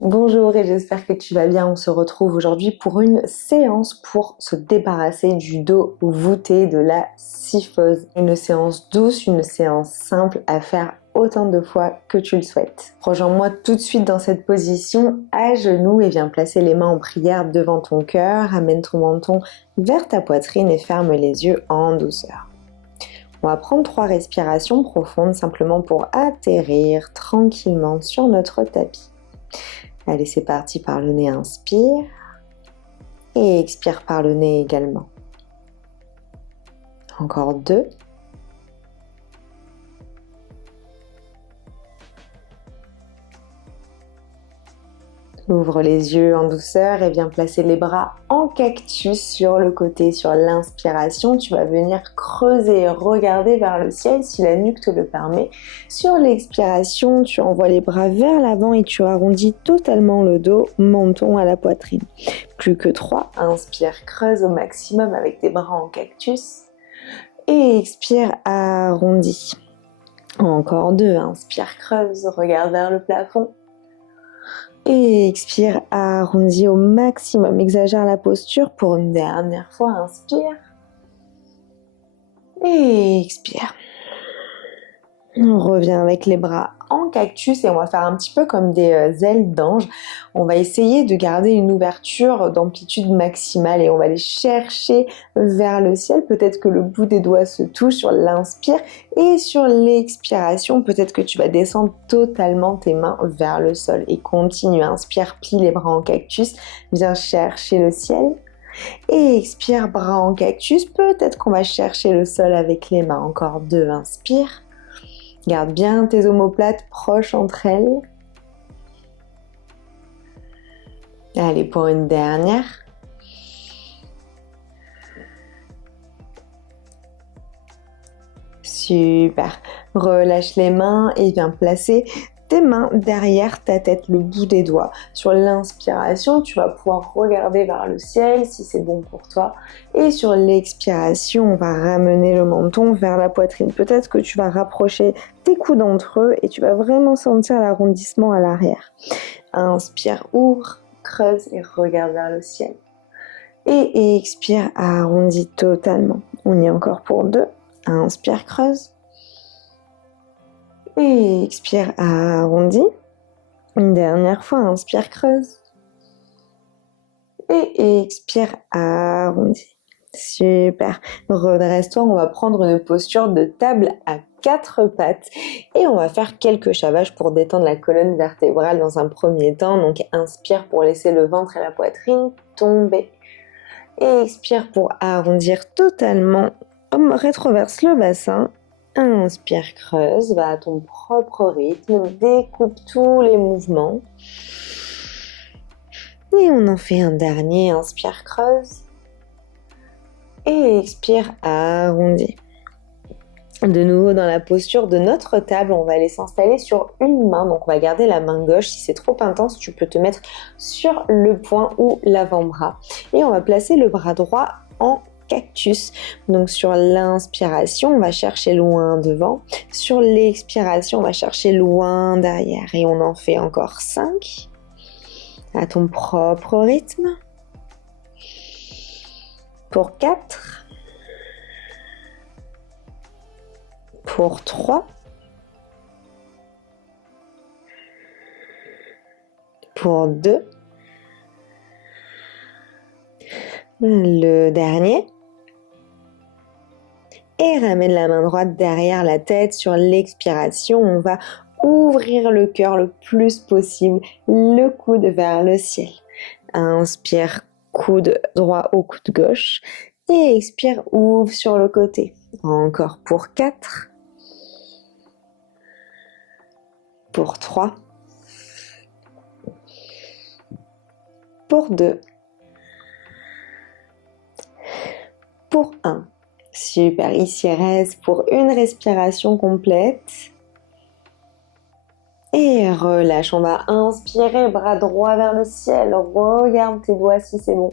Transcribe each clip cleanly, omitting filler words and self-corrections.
Bonjour et j'espère que tu vas bien. On se retrouve aujourd'hui pour une séance pour se débarrasser du dos voûté, de la kyphose. Une séance douce, une séance simple à faire autant de fois que tu le souhaites. Rejoins-moi tout de suite dans cette position à genoux et viens placer les mains en prière devant ton cœur. Amène ton menton vers ta poitrine et ferme les yeux en douceur. On va prendre 3 respirations profondes simplement pour atterrir tranquillement sur notre tapis. Allez, c'est parti par le nez, inspire et expire par le nez également. Encore 2. Ouvre les yeux en douceur et viens placer les bras en cactus sur le côté. Sur l'inspiration, tu vas venir creuser et regarder vers le ciel si la nuque te le permet. Sur l'expiration, tu envoies les bras vers l'avant et tu arrondis totalement le dos, menton à la poitrine. Plus que 3. Inspire, creuse au maximum avec tes bras en cactus. Et expire, arrondis. Encore 2. Inspire, creuse, regarde vers le plafond. Et expire, arrondis au maximum. Exagère la posture pour une dernière fois. Inspire. Et expire. On revient avec les bras en cactus et on va faire un petit peu comme des ailes d'ange. On va essayer de garder une ouverture d'amplitude maximale et on va aller chercher vers le ciel. Peut-être que le bout des doigts se touche sur l'inspire et sur l'expiration, peut-être que tu vas descendre totalement tes mains vers le sol et continue. Inspire, plie les bras en cactus, viens chercher le ciel. Et expire, bras en cactus, peut-être qu'on va chercher le sol avec les mains. Encore 2, inspire. Garde bien tes omoplates proches entre elles. Allez, pour une dernière. Super. Relâche les mains et viens placer tes mains derrière ta tête, le bout des doigts. Sur l'inspiration, tu vas pouvoir regarder vers le ciel si c'est bon pour toi. Et sur l'expiration, on va ramener le menton vers la poitrine. Peut-être que tu vas rapprocher tes coudes entre eux et tu vas vraiment sentir l'arrondissement à l'arrière. Inspire, ouvre, creuse et regarde vers le ciel. Et expire, arrondis totalement. On y est encore pour 2. Inspire, creuse. Et expire, arrondis. Une dernière fois, inspire, creuse. Et expire, arrondis. Super. Redresse-toi, on va prendre une posture de table à 4 pattes et on va faire quelques chavages pour détendre la colonne vertébrale dans un premier temps. Donc inspire pour laisser le ventre et la poitrine tomber. Et expire pour arrondir totalement. Rétroverse le bassin. Inspire, creuse, va à ton propre rythme, découpe tous les mouvements. Et on en fait un dernier, inspire, creuse. Et expire, arrondis. De nouveau dans la posture de notre table, on va aller s'installer sur une main. Donc on va garder la main gauche. Si c'est trop intense, tu peux te mettre sur le poing ou l'avant-bras. Et on va placer le bras droit en cactus. Donc sur l'inspiration, on va chercher loin devant. Sur l'expiration, on va chercher loin derrière. Et on en fait encore 5. À ton propre rythme. Pour 4. Pour 3. Pour 2. Le dernier. Et ramène la main droite derrière la tête. Sur l'expiration, on va ouvrir le cœur le plus possible, le coude vers le ciel. Inspire, coude droit au coude gauche. Et expire, ouvre sur le côté. Encore pour 4. Pour 3. Pour 2. Pour 1. Super, ici reste pour une respiration complète. Et relâche. On va inspirer, bras droit vers le ciel. Regarde tes doigts si c'est bon.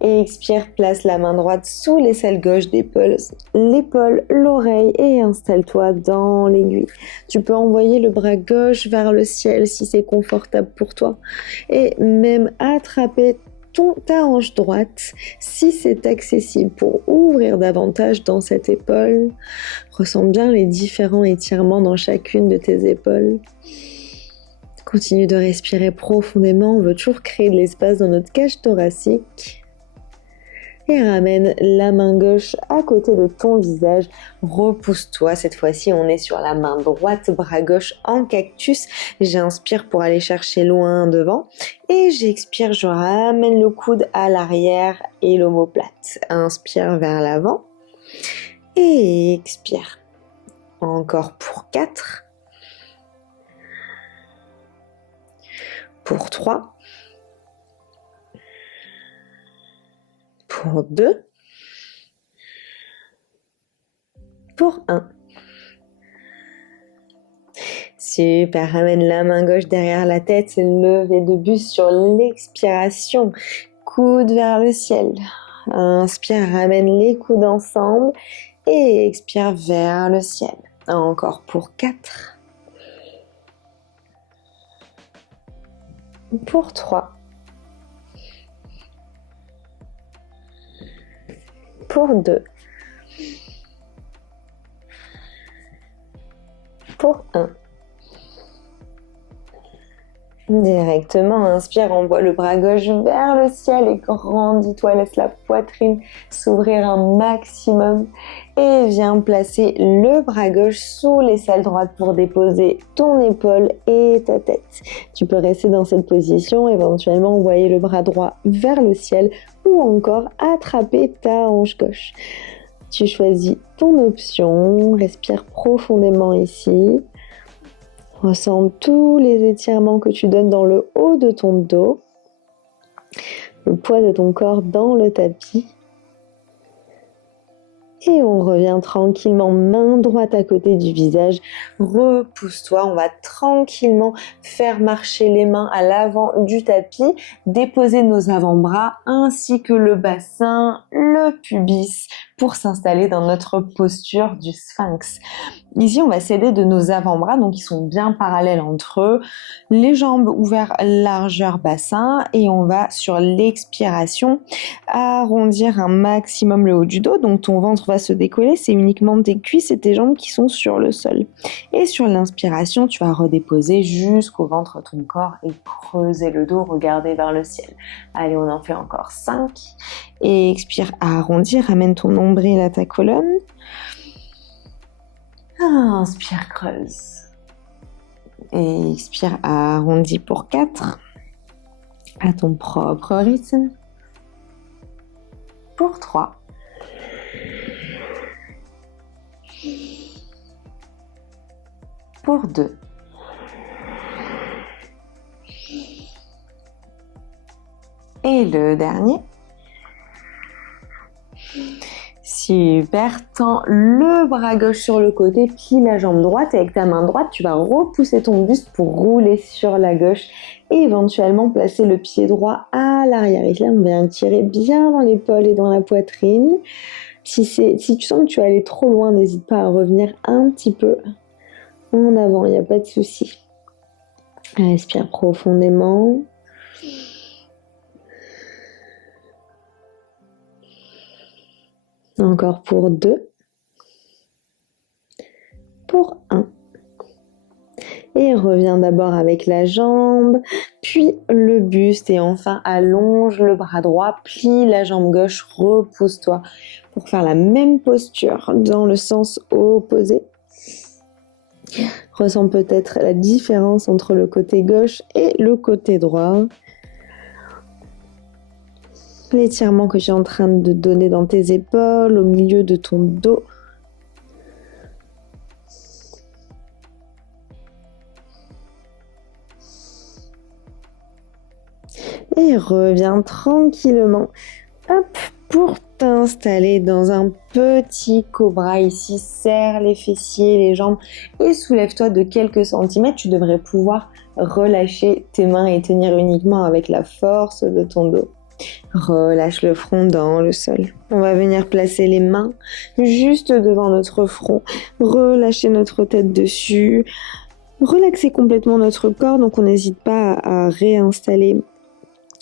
Et expire, place la main droite sous l'aisselle gauche d'épaule, l'épaule, l'oreille et installe-toi dans l'aiguille. Tu peux envoyer le bras gauche vers le ciel si c'est confortable pour toi. Et même attraper ta hanche droite si c'est accessible pour ouvrir davantage dans cette épaule. Ressens bien les différents étirements dans chacune de tes épaules. Continue de respirer profondément. On veut toujours créer de l'espace dans notre cage thoracique. Et ramène la main gauche à côté de ton visage. Repousse-toi. Cette fois-ci, on est sur la main droite, bras gauche en cactus. J'inspire pour aller chercher loin devant. Et j'expire, je ramène le coude à l'arrière et l'omoplate. Inspire vers l'avant. Et expire. Encore pour 4. Pour 3. Pour 2, pour 1. Super, ramène la main gauche derrière la tête, levée de buste sur l'expiration, coude vers le ciel. Inspire, ramène les coudes ensemble et expire vers le ciel. Encore pour 4. Pour 3. Pour 2. Pour 1. Directement, inspire, envoie le bras gauche vers le ciel et grandis-toi, laisse la poitrine s'ouvrir un maximum et viens placer le bras gauche sous l'aisselle droite pour déposer ton épaule et ta tête. Tu peux rester dans cette position, éventuellement envoyer le bras droit vers le ciel ou encore attraper ta hanche gauche. Tu choisis ton option, respire profondément ici. Ressens tous les étirements que tu donnes dans le haut de ton dos, le poids de ton corps dans le tapis. Et on revient tranquillement, main droite à côté du visage. Repousse-toi, on va tranquillement faire marcher les mains à l'avant du tapis, déposer nos avant-bras ainsi que le bassin, le pubis pour s'installer dans notre posture du sphinx. Ici, on va s'aider de nos avant-bras, donc ils sont bien parallèles entre eux, les jambes ouvertes largeur bassin et on va sur l'expiration arrondir un maximum le haut du dos, donc ton ventre va se décoller, c'est uniquement tes cuisses et tes jambes qui sont sur le sol. Et sur l'inspiration, tu vas redéposer jusqu'au ventre ton corps et creuser le dos, regarder vers le ciel. Allez, on en fait encore 5. Et expire à arrondir, ramène ton nombril à ta colonne. Inspire, creuse. Et expire à arrondi pour 4. À ton propre rythme. Pour 3. Pour 2. Et le dernier. Super, tends le bras gauche sur le côté, plie la jambe droite et avec ta main droite, tu vas repousser ton buste pour rouler sur la gauche et éventuellement placer le pied droit à l'arrière. Et là, on vient tirer bien dans l'épaule et dans la poitrine. Si tu sens que tu vas aller trop loin, n'hésite pas à revenir un petit peu en avant, il n'y a pas de souci. Respire profondément. Encore pour 2. Pour 1. Et reviens d'abord avec la jambe, puis le buste et enfin allonge le bras droit, plie la jambe gauche, repousse-toi pour faire la même posture dans le sens opposé. Ressens peut-être la différence entre le côté gauche et le côté droit. L'étirement que tu es en train de donner dans tes épaules, au milieu de ton dos. Et reviens tranquillement, hop, pour t'installer dans un petit cobra ici. Serre les fessiers, les jambes et soulève-toi de quelques centimètres. Tu devrais pouvoir relâcher tes mains et tenir uniquement avec la force de ton dos. Relâche le front dans le sol. On va venir placer les mains juste devant notre front, relâcher notre tête dessus, relaxer complètement notre corps, donc on n'hésite pas à réinstaller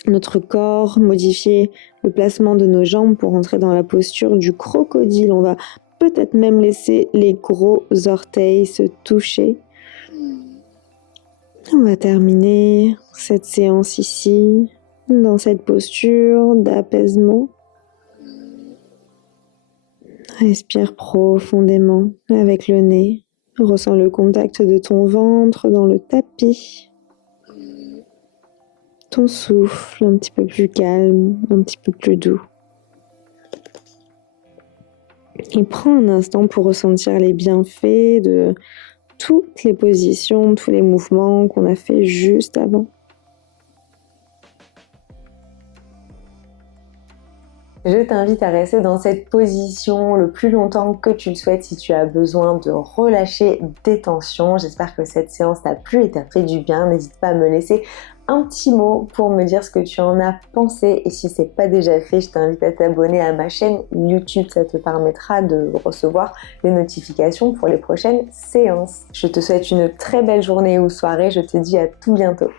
notre corps, modifier le placement de nos jambes pour entrer dans la posture du crocodile. On va peut-être même laisser les gros orteils se toucher. On va terminer cette séance ici, dans cette posture d'apaisement. Respire profondément avec le nez. Ressens le contact de ton ventre dans le tapis. Ton souffle un petit peu plus calme, un petit peu plus doux. Et prends un instant pour ressentir les bienfaits de toutes les positions, tous les mouvements qu'on a fait juste avant. Je t'invite à rester dans cette position le plus longtemps que tu le souhaites si tu as besoin de relâcher des tensions. J'espère que cette séance t'a plu et t'a fait du bien. N'hésite pas à me laisser un petit mot pour me dire ce que tu en as pensé. Et si ce n'est pas déjà fait, je t'invite à t'abonner à ma chaîne YouTube. Ça te permettra de recevoir les notifications pour les prochaines séances. Je te souhaite une très belle journée ou soirée. Je te dis à tout bientôt.